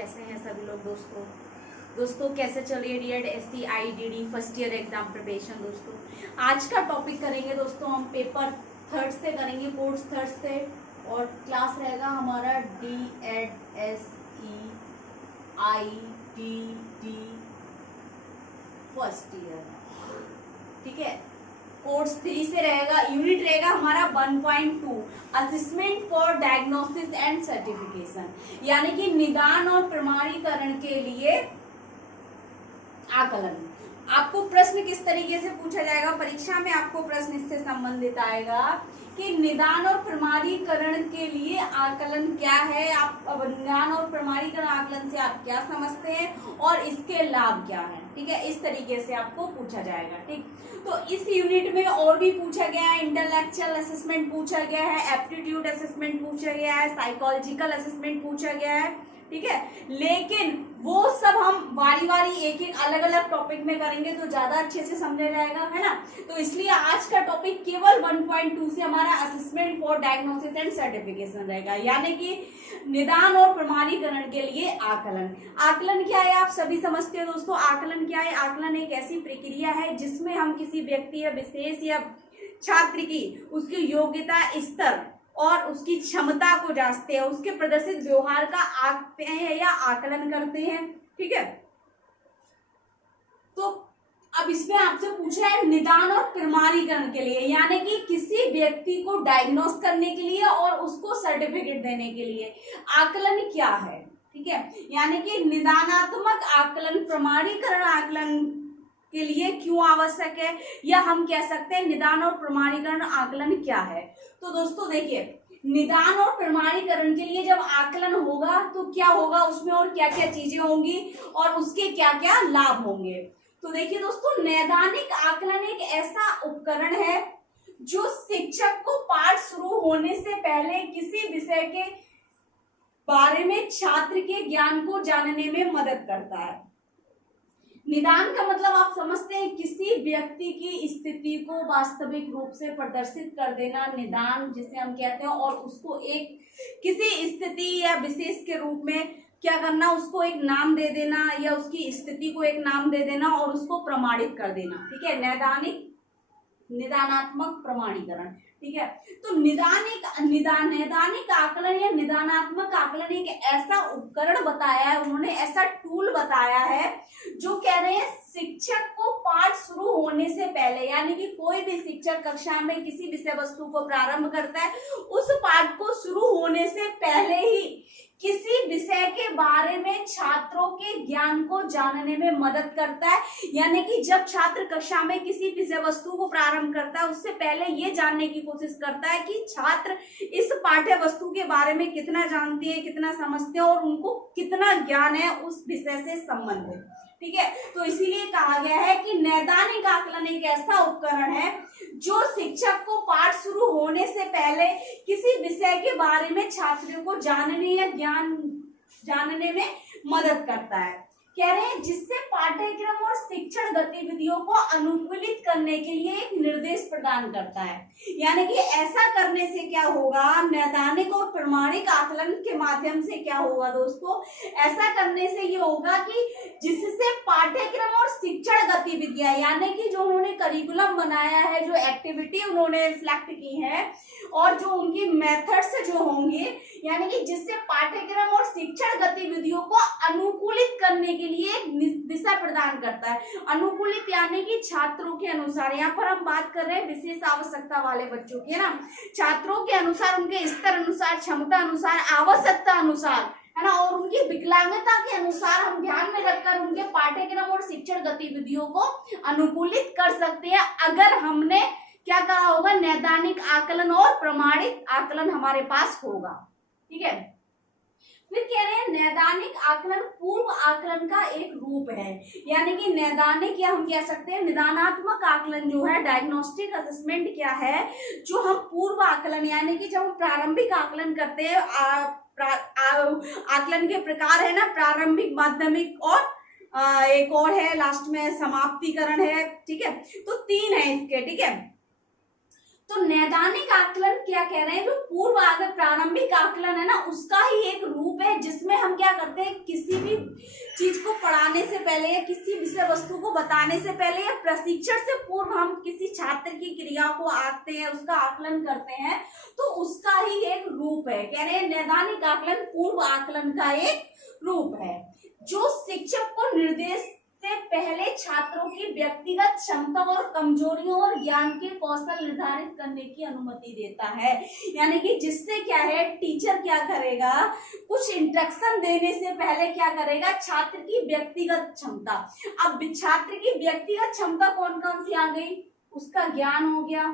कैसे हैं सभी लोग दोस्तों कैसे चल रही है D Ed SC IDD first year exam preparation. दोस्तों आज का टॉपिक करेंगे दोस्तों हम पेपर थर्ड से करेंगे, कोर्स थर्ड से, और क्लास रहेगा हमारा D Ed SE IDD first year. ठीक है, कोर्स 3 से रहेगा, यूनिट रहेगा हमारा 1.2 assessment for diagnosis and certification, यानी कि निदान और प्रमाणीकरण के लिए आकलन। आपको प्रश्न किस तरीके से पूछा जाएगा परीक्षा में, आपको प्रश्न इससे संबंधित आएगा कि निदान और प्रमाणीकरण के लिए आकलन क्या है, आप निदान और प्रमाणीकरण आकलन से आप क्या समझते हैं और इसके लाभ क्या है। ठीक है, इस तरीके से आपको पूछा जाएगा। ठीक, तो इस यूनिट में और भी पूछा गया है, इंटेलेक्चुअल असेसमेंट पूछा गया है, एप्टीट्यूड असेसमेंट पूछा गया है, साइकोलॉजिकल असेसमेंट पूछा गया है। ठीक है, लेकिन वो सब हम बारी बारी एक एक अलग अलग टॉपिक में करेंगे तो ज्यादा अच्छे से समझा जाएगा, है ना। तो इसलिए आज का टॉपिक केवल 1.2 से हमारा assessment for diagnosis and certification रहेगा, यानी कि निदान और प्रमाणीकरण के लिए आकलन। आकलन क्या है आप सभी समझते हो दोस्तों। आकलन क्या है? आकलन एक ऐसी प्रक्रिया है जिसमें हम किसी व्यक्ति या विशेष या छात्र की उसकी योग्यता स्तर और उसकी क्षमता को जांचते हैं, उसके प्रदर्शित व्यवहार का आंकते हैं या आकलन करते हैं। ठीक है, तो अब इसमें आपसे पूछा है निदान और प्रमाणीकरण के लिए, यानी कि किसी व्यक्ति को डायग्नोस करने के लिए और उसको सर्टिफिकेट देने के लिए आकलन क्या है। ठीक है, यानी कि निदानात्मक आकलन प्रमाणीकरण आकलन के लिए क्यों आवश्यक है, या हम कह सकते हैं निदान और प्रमाणीकरण आकलन क्या है। तो दोस्तों देखिए, निदान और प्रमाणीकरण के लिए जब आकलन होगा तो क्या होगा, उसमें और क्या क्या चीजें होंगी और उसके क्या क्या लाभ होंगे। तो देखिए दोस्तों, नैदानिक आकलन एक ऐसा उपकरण है जो शिक्षक को पाठ शुरू होने से पहले किसी विषय के बारे में छात्र के ज्ञान को जानने में मदद करता है। निदान का मतलब आप समझते हैं किसी व्यक्ति की स्थिति को वास्तविक रूप से प्रदर्शित कर देना, निदान जिसे हम कहते हैं, और उसको एक किसी स्थिति या विशेष के रूप में क्या करना, उसको एक नाम दे देना या उसकी स्थिति को एक नाम दे देना और उसको प्रमाणित कर देना। ठीक है, निदानात्मक प्रमाणीकरण। ठीक है, तो नैदानिक आकलन या निदानात्मक आकलन एक ऐसा उपकरण बताया है उन्होंने, ऐसा टूल बताया है जो कह रहे हैं शिक्षक को पाठ शुरू होने से पहले, यानी कि कोई भी शिक्षक कक्षा में किसी विषय वस्तु को प्रारंभ करता है, उस पाठ को शुरू होने से पहले ही किसी विषय के बारे में छात्रों के ज्ञान को जानने में मदद करता है। यानी कि जब छात्र कक्षा में किसी विषय वस्तु को प्रारंभ करता है उससे पहले ये जानने की कोशिश करता है कि छात्र इस पाठ्य वस्तु के बारे में कितना जानते हैं, कितना समझते हैं और उनको कितना ज्ञान है उस विषय से संबंधित। ठीक है, तो इसीलिए कहा गया है कि नैदानिक आकलन एक ऐसा उपकरण है जो शिक्षक को पाठ शुरू होने से पहले किसी विषय के बारे में छात्रों को जानने या ज्ञान जानने में मदद करता है। कह रहे हैं जिससे पाठ्यक्रम और शिक्षण गतिविधियों को अनुकूलित करने के लिए एक निर्देश प्रदान करता है। यानी कि ऐसा करने से क्या होगा, नैदानिक और प्रमाणिक आकलन के माध्यम से क्या होगा दोस्तों, ऐसा करने से ये होगा कि जिससे पाठ्यक्रम और शिक्षण गतिविधियां, यानी कि जो उन्होंने करिकुलम बनाया है, जो एक्टिविटी उन्होंने सिलेक्ट की है और जो उनकी मेथड्स जो होंगे, यानी कि जिससे पाठ्यक्रम और शिक्षण गतिविधियों को अनुकूलित करने के लिए एक दिशा प्रदान करता है। अनुकूलित यानी कि छात्रों के अनुसार, यहाँ पर हम बात कर रहे हैं विशेष आवश्यकता वाले बच्चों की, है ना, छात्रों के अनुसार, उनके स्तर अनुसार, क्षमता अनुसार, आवश्यकता अनुसार, है ना, और उनकी विकलांगता के अनुसार हम ध्यान में रखकर उनके पाठ्यक्रम और शिक्षण गतिविधियों को अनुकूलित कर सकते हैं, अगर हमने क्या कहा होगा, नैदानिक आकलन और प्रमाणित आकलन हमारे पास होगा। ठीक है, फिर कह रहे हैं नैदानिक आकलन पूर्व आकलन का एक रूप है, यानी कि नैदानिक या हम कह सकते हैं निदानात्मक आकलन जो है, डायग्नोस्टिक असेसमेंट क्या है, जो हम पूर्व आकलन, यानी कि जब हम प्रारंभिक आकलन करते हैं, आकलन के प्रकार है ना, प्रारंभिक, माध्यमिक और एक और है लास्ट में समाप्तिकरण है। ठीक है, तो 3 है इसके। ठीक है, तो नैदानिक आकलन क्या कह रहे हैं, जो पूर्व प्रारंभिक आकलन है ना, उसका ही एक रूप है जिसमें हम क्या करते करते हैं, किसी भी चीज को पढ़ाने से पहले या किसी विषय वस्तु को बताने से पहले या प्रशिक्षण से पूर्व हम किसी छात्र की क्रिया को आंकते हैं, उसका आकलन करते हैं, तो उसका ही एक रूप है। कह रहे हैं नैदानिक आकलन पूर्व आकलन का एक रूप है, जो शिक्षक को निर्देश से पहले छात्रों की व्यक्तिगत क्षमता और कमजोरियों और ज्ञान के कौशल निर्धारित करने की अनुमति देता है। यानी कि जिससे क्या है, टीचर क्या करेगा, कुछ इंस्ट्रक्शन देने से पहले क्या करेगा, छात्र की व्यक्तिगत क्षमता। अब छात्र की व्यक्तिगत क्षमता कौन कौन सी आ गई, उसका ज्ञान हो गया,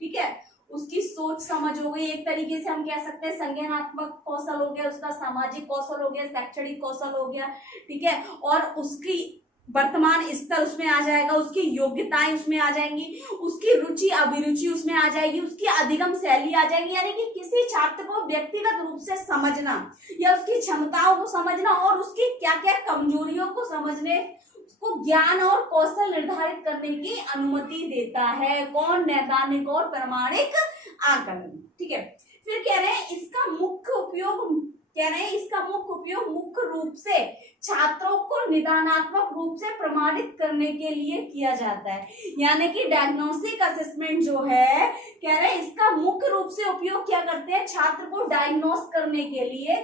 ठीक है, उसकी सोच समझ हो गई, एक तरीके से हम कह सकते हैं संज्ञानात्मक कौशल हो गया, उसका सामाजिक कौशल हो गया, शैक्षणिक कौशल हो गया, ठीक है, और उसकी वर्तमान स्तर उसमें आ जाएगा, उसकी योग्यताएं उसमें आ जाएंगी, उसकी रुचि अभिरुचि उसमें आ जाएगी, उसकी अधिगम शैली आ जाएगी। यानी कि किसी छात्र को व्यक्तिगत रूप से समझना या उसकी क्षमताओं को समझना और उसकी क्या क्या कमजोरियों को समझने, उसको ज्ञान और कौशल निर्धारित करने की अनुमति देता है। कौन, नैदानिक और प्रमाणिक आकलन, ठीक है। फिर कह रहे हैं इसका मुख्य उपयोग, कह रहे हैं इसका मुख्य उपयोग मुख्य रूप से छात्रों को निदानात्मक रूप से प्रमाणित करने के लिए किया जाता है। यानी कि डायग्नोस्टिक असेसमेंट जो है, कह रहे हैं इसका मुख्य रूप से उपयोग क्या करते हैं, छात्र को डायग्नोस करने के लिए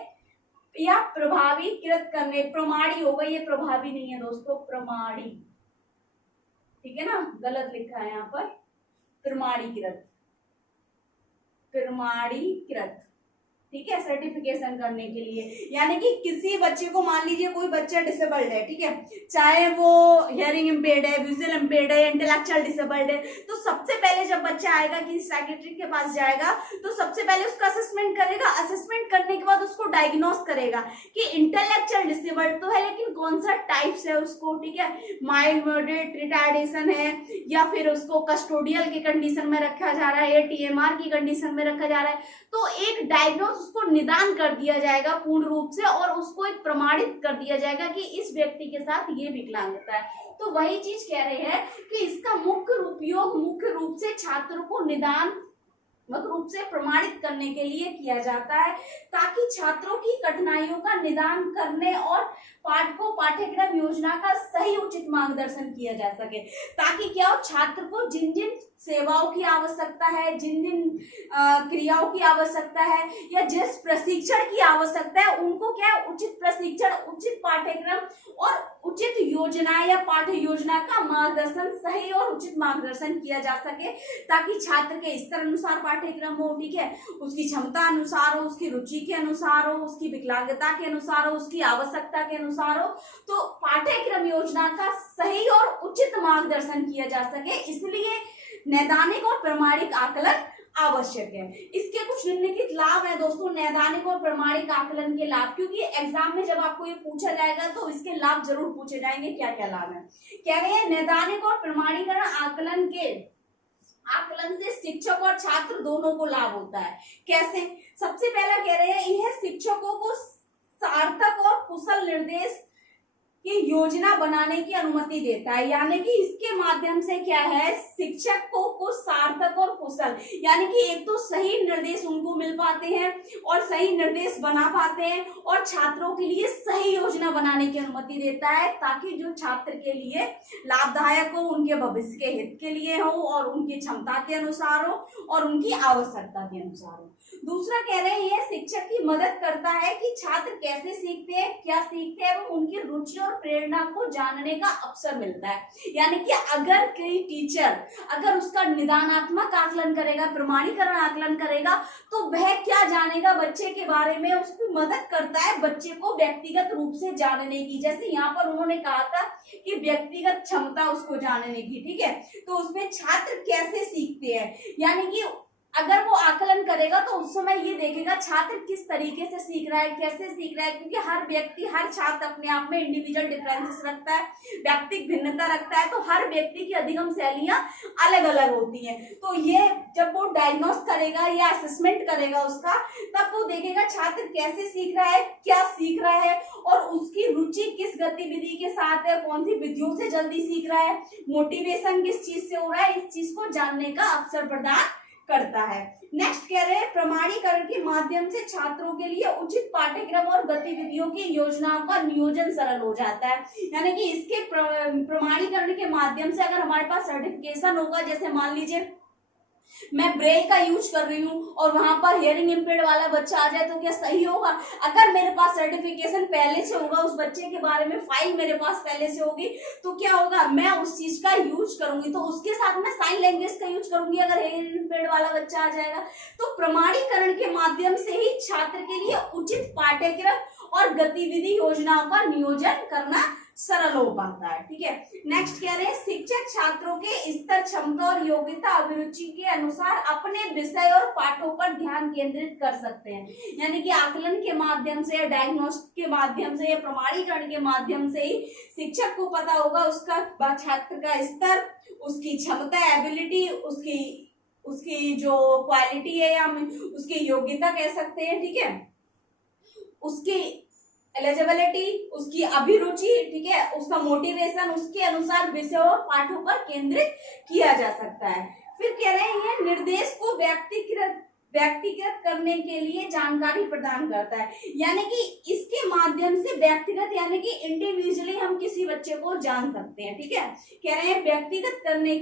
या प्रभावीकृत करने, प्रमाणी होगा, ये प्रभावी नहीं है दोस्तों, प्रमाणी, ठीक है ना, गलत लिखा है यहाँ पर, प्रमाणीकृत, प्रमाणीकृत, ठीक है, सर्टिफिकेशन करने के लिए। यानी कि किसी बच्चे को, मान लीजिए कोई बच्चा डिसेबल्ड है, ठीक है, चाहे वो हियरिंग इम्पेयर्ड है, विजुअल इम्पेयर्ड है, इंटेलेक्चुअल डिसेबल्ड है, तो सबसे पहले जब बच्चा आएगा किसी साइकियाट्रिस्ट के पास जाएगा तो सबसे पहले उसका असेसमेंट करेगा। असेसमेंट करने के बाद उसको डायग्नोस करेगा कि इंटेलेक्चुअल डिसेबल्ड तो है, लेकिन कौन सा टाइप्स है उसको, ठीक है, माइल्ड, मॉडरेट, रिटार्डेशन है, या फिर उसको कस्टोडियल की कंडीशन में रखा जा रहा है या टीएमआर की कंडीशन में रखा जा रहा है। तो एक डायग्नोस, उसको निदान कर दिया जाएगा पूर्ण रूप से, और उसको एक प्रमाणित कर दिया जाएगा कि इस व्यक्ति के साथ ये विकलांगता है। तो वही चीज कह रहे हैं कि इसका मुख्य उपयोग मुख्य रूप से छात्रों को निदान रूप से प्रमाणित करने के लिए किया जाता है, ताकि छात्रों की कठिनाइयों का निदान करने और पाठ्यक्रम योजना का सही उचित मार्गदर्शन किया जा सके, ताकि क्या हो, छात्र को जिन जिन सेवाओं की आवश्यकता है, जिन जिन क्रियाओं की आवश्यकता है या जिस प्रशिक्षण की आवश्यकता है, उनको क्या उचित प्रशिक्षण, उचित पाठ्यक्रम और उचित योजना या पाठ्य योजना का मार्गदर्शन, सही और उचित मार्गदर्शन किया जा सके, ताकि छात्र के स्तर अनुसार पाठ्यक्रम हो, ठीक है, उसकी क्षमता अनुसार हो, उसकी रुचि के अनुसार हो, उसकी विकलांगता के अनुसार हो, उसकी आवश्यकता के अनुसार हो, तो पाठ्यक्रम योजना का सही और उचित मार्गदर्शन किया जा सके। इसलिए नैदानिक और प्रमाणिक आकलन आवश्यक है। इसके कुछ निम्नलिखित लाभ है दोस्तों, नैदानिक और प्रमाणिक आकलन के लाभ, क्योंकि एग्जाम में जब आपको ये पूछा जाएगा तो इसके लाभ जरूर पूछे जाएंगे, क्या क्या लाभ है। कह रहे हैं नैदानिक और प्रमाणीकरण आकलन से शिक्षक और छात्र दोनों को लाभ होता है। कैसे? सबसे पहला कह रहे हैं यह शिक्षकों को सार्थक और कुशल निर्देश की योजना बनाने की अनुमति देता है। यानी कि इसके माध्यम से क्या है, शिक्षक को सार्थक और कुशल, यानी कि एक तो सही निर्देश उनको मिल पाते हैं और सही निर्देश बना पाते हैं, और छात्रों के लिए सही योजना बनाने की अनुमति देता है, ताकि जो छात्र के लिए लाभदायक हो, उनके भविष्य के हित के लिए हो, और उनकी क्षमता के अनुसार हो, और उनकी आवश्यकता के अनुसार हो। दूसरा कह रहे हैं यह शिक्षक की मदद करता है कि छात्र कैसे सीखते हैं, क्या सीखते हैं, एवं उनकी रुचि और प्रेरणा को जानने का अवसर मिलता है। यानी कि अगर कोई टीचर अगर उसका निदानात्मक आकलन करेगा, प्रमाणीकरण आकलन करेगा, तो वह क्या जानेगा बच्चे के बारे में, उसकी मदद करता है बच्चे को व्यक्तिगत रूप से जानने की। जैसे यहाँ पर उन्होंने कहा था कि व्यक्तिगत क्षमता उसको जानने की, ठीक है, तो उसमें छात्र कैसे सीखते हैं, यानी कि अगर वो आकलन करेगा तो उस समय ये देखेगा छात्र किस तरीके से सीख रहा है, कैसे सीख रहा है, क्योंकि हर व्यक्ति, हर छात्र अपने आप में इंडिविजुअल डिफरेंसेस रखता है, व्यक्तिगत भिन्नता रखता है, तो हर व्यक्ति की अधिगम शैलियां अलग अलग होती हैं। तो ये जब वो डायग्नोस करेगा या असेसमेंट करेगा उसका, तब वो देखेगा छात्र कैसे सीख रहा है, क्या सीख रहा है, और उसकी रुचि किस गतिविधि के साथ है, कौन सी विधियों से जल्दी सीख रहा है, मोटिवेशन किस चीज से हो रहा है, इस चीज को जानने का अवसर प्रदान करता है। नेक्स्ट कह रहे हैं प्रमाणीकरण के माध्यम से छात्रों के लिए उचित पाठ्यक्रम और गतिविधियों की योजनाओं का नियोजन सरल हो जाता है। यानी कि इसके प्रमाणीकरण के माध्यम से अगर हमारे पास सर्टिफिकेशन होगा, जैसे मान लीजिए मैं ब्रेल का यूज कर रही हूँ और वहां पर हियरिंग इम्पेयर्ड वाला बच्चा आ जाए तो क्या सही होगा? अगर मेरे पास सर्टिफिकेशन पहले से होगा, उस बच्चे के बारे में फाइल मेरे पास पहले से होगी, तो क्या होगा, मैं उस चीज का यूज करूंगी, तो उसके साथ में साइन लैंग्वेज का यूज करूंगी अगर हियरिंग इम्पेयर्ड वाला बच्चा आ जाएगा। तो प्रमाणीकरण के माध्यम से ही छात्र के लिए उचित पाठ्यक्रम और गतिविधि योजनाओं का नियोजन करना सरल हो पाता है। ठीक है, नेक्स्ट कह रहे हैं शिक्षक छात्रों के स्तर, क्षमता और योग्यता, अभिरुचि के अनुसार अपने विषय और पाठों पर ध्यान केंद्रित कर सकते हैं। यानी कि आकलन के माध्यम से, डायग्नोस्टिक के माध्यम से या प्रमाणीकरण के माध्यम से ही शिक्षक को पता होगा उसका छात्र का स्तर, उसकी क्षमता, एबिलिटी, उसकी जो क्वालिटी है या उसकी योग्यता कह सकते हैं। ठीक है, उसकी एलिजिबिलिटी, उसकी अभिरुचि, ठीक है, उसका मोटिवेशन, उसके अनुसार विषयों और पाठों पर केंद्रित किया जा सकता है। फिर कह रहे हैं ये निर्देश को व्यक्तिगत करने के लिए जानकारी प्रदान करता है। यानी कि इसके माध्यम से व्यक्तिगत यानी कि इंडिविजुअली हम किसी बच्चे को जान सकते हैं। ठीक है, कह रहे हैं व्यक्तिगत करने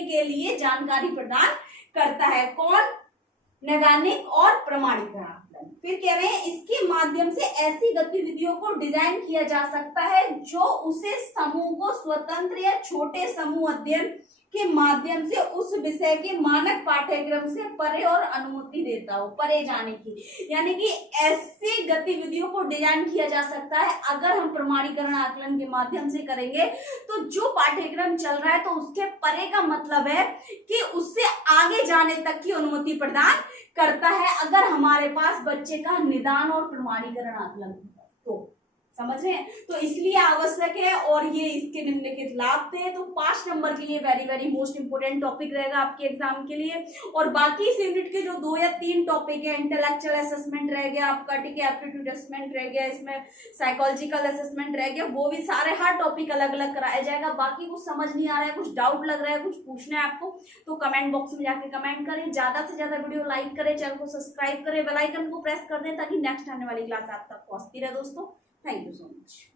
के लिए जानकारी प्रदान करता है। कौन? नैदानिक और प्रमाणीकरण आकलन। फिर कह रहे हैं इसके माध्यम से ऐसी गतिविधियों को डिजाइन किया जा सकता है जो उसे समूह को स्वतंत्र या छोटे समूह अध्ययन के माध्यम से उस विषय के मानक पाठ्यक्रम से परे और अनुमति देता हो, परे जाने की। यानी कि ऐसी गतिविधियों को डिजाइन किया जा सकता है अगर हम प्रमाणीकरण आकलन के माध्यम से करेंगे तो जो पाठ्यक्रम चल रहा है तो उसके परे का मतलब है कि उससे आगे जाने तक की अनुमति प्रदान करता है अगर हमारे पास बच्चे का निदान और प्रमाणीकरण आकलन तो समझ रहे हैं। तो इसलिए आवश्यक है और ये इसके निम्नलिखित लाभ थे। तो 5 नंबर के लिए very very most important topic रहेगा आपके एग्जाम के लिए। और बाकी इस यूनिट के जो 2 या 3 टॉपिक है, इंटेलेक्चुअल असेसमेंट रह गया आपका, ठीक है, एप्टीट्यूड असेसमेंट रह गया, इसमें साइकोलॉजिकल असेसमेंट रह गया, वो भी सारे हर टॉपिक अलग अलग कराया जाएगा। बाकी कुछ समझ नहीं आ रहा है, कुछ डाउट लग रहा है, कुछ पूछना है आपको, तो कमेंट बॉक्स में जाके कमेंट करें। ज्यादा से ज्यादा वीडियो लाइक करें, चैनल को सब्सक्राइब करें, बेल आइकन को प्रेस कर दें ताकि नेक्स्ट आने वाली क्लास आप तक पहुंचती रहे दोस्तों। Thank you so much.